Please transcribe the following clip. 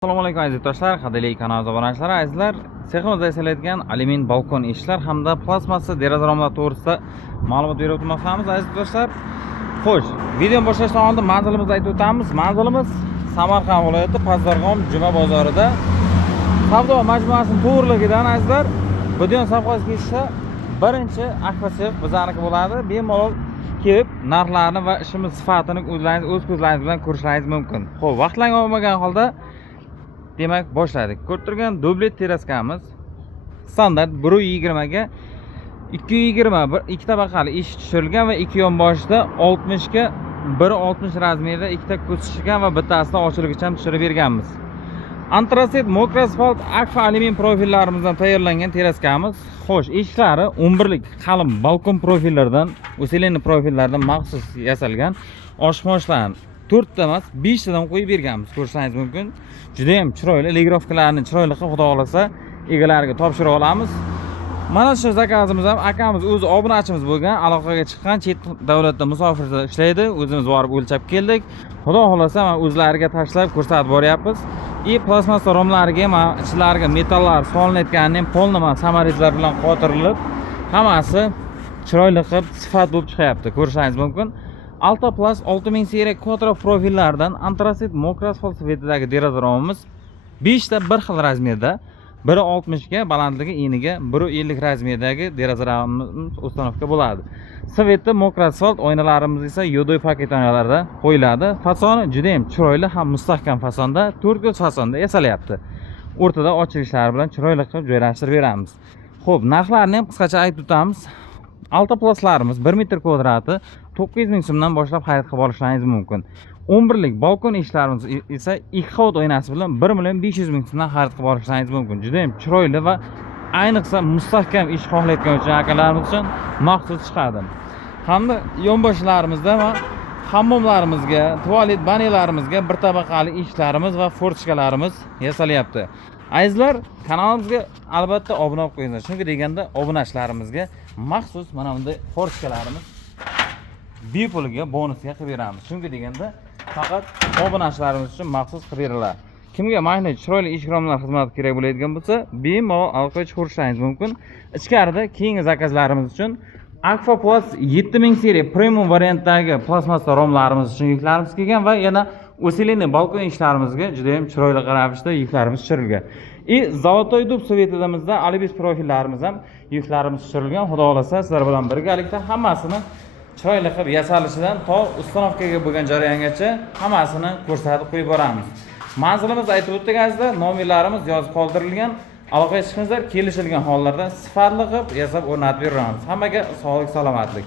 Assalomu alaykum aziz do'stlar, qadrli kanal obunachilar, azizlar, seximizda yasalayotgan alyumin balkon eshiklar hamda plastmassa deraza romlar to'g'risida ma'lumot berib o'tmoqdamiz aziz do'stlar. Xo'sh, videoni boshlashdan oldin manzilimizni aytib o'tamiz. Manzilimiz Samarqand viloyati Pazdarg'om Juma bozorida savdo majmuasining to'g'riligidan azizlar, video savdosi ketishda birinchi akvasex bizaniki bo'ladi. Bemalol kelib narxlarni va ishimiz sifatini o'z ko'zlaringiz bilan ko'rishingiz mumkin. Xo'p, vaqtlang olmagan holda demak boshladik. Ko'rib turgan dublet teraskamiz standart 120 ga 220 ikki tabaqali eshik tushirilgan va ikki yonboshida 60 ga 1.60 razmerda ikkita ko'z tushgan va bittasida ochilgicham tushirib berganmiz. Antrasit, mokra asfalt, akfa alyumin profillarimizdan tayyorlangan teraskamiz. Xo'sh, eshiklari 11 lik qalin balkon profillaridan, usilenli profillardan maxsus yasalgan. Oshmoshlarni 4 ta emas, 5 tadan qo'yib berganmiz. Ko'rsangiz mumkin. Juda ham chiroyli legirovkalarni chiroyli qilib xudo xolasa egalariga topshirib olamiz. Mana shu zakazimiz ham akamiz o'zi obunachimiz bo'lgan, aloqaga chiqqan, chet davlatda musofirda ishlaydi. O'zimiz borib o'lchab keldik. Xudo xolasa mana o'zlariga tashlab ko'rsatib boryapmiz. Plastmassa romlariga ham ichlariga metallar solinayotganini ham polnoma samoritlar bilan qotirilib, hammasi chiroyli qilib sifat bo'lib chiqyapti. Ko'rishingiz mumkin. Altoplast 6000 seriya kvadrat profillardan antrasit mokra asfalt svetidagi deraza romimiz 5 ta bir xil razmerda 1.60 ga balandligi eniga 1.50 razmerdagi deraza romimiz ustanovka bo'ladi. Svetda mokra asfalt oynalarimiz esa yodoy paket oynalarda qo'yiladi. Fasoni juda ham chiroyli ham mustahkam fasonda, 4 ko'z fasonda yasalyapti. O'rtada ochilishlar bilan chiroyli qilib joylashtirib beramiz. Xo'p, narxlarni ham qisqacha aytib o'tamiz. Altoplastlarimiz 1 metr kvadrati 900 ming so'mdan boshlab xarid qilib olishingiz mumkin. 11 lik balkon eshiklarimiz esa 2 qavat oynasi bilan 1 million 500 ming so'mdan xarid qilib olishingiz mumkin. Juda ham chiroyli va ayniqsa mustahkam ish xohlayotgan akalarimiz uchun maxsus chiqadi. Hamda yonboshlarimizda va hammomlarimizga, tualet banelarimizga bir tabaqali eshiklarimiz va fortishkalarimiz yasalyapti. Azizlar, kanalimizga albatta obuna bo'lib qo'yinglar. Chunki deganda obunachilarimizga maxsus mana bunday fortishkalarimiz bepulga bonusga qilib beramiz. Chunki deganda faqat obunachilarimiz uchun maxsus qilib beriladi. Kimga mana chiroyli eshik romlar xizmati kerak bo'ladigan bo'lsa, bemalol aloqaga chiqarishingiz mumkin. Ichkarida keyingi zakazlarimiz uchun Akfa Plus 7000 seriya premium variantdagi plastmassa romlarimiz uchun yuklarimiz kelgan va yana usilenli balkon eshiklarimizga juda ham chiroyli ravishda yuklarimiz tushirilgan. Zolotoy dub svetidamizda alibis profillarimiz ham yuklarimiz tushirilgan. Xudo xolasa sizlar bilan birgalikda hammasini chiroyli qilib yasalishidan to ustanovkaga bo'lgan jarayongacha hammasini ko'rsatib qo'yib boramiz. Manzilimiz aytib o'tdik azizlar, nomerlarimiz yozib qoldirilgan. Aloqaga chiqingizlar, kelishilgan hollarda sifatli qilib yasab o'rnatib beramiz. Hammaga sog'lik, salomatlik.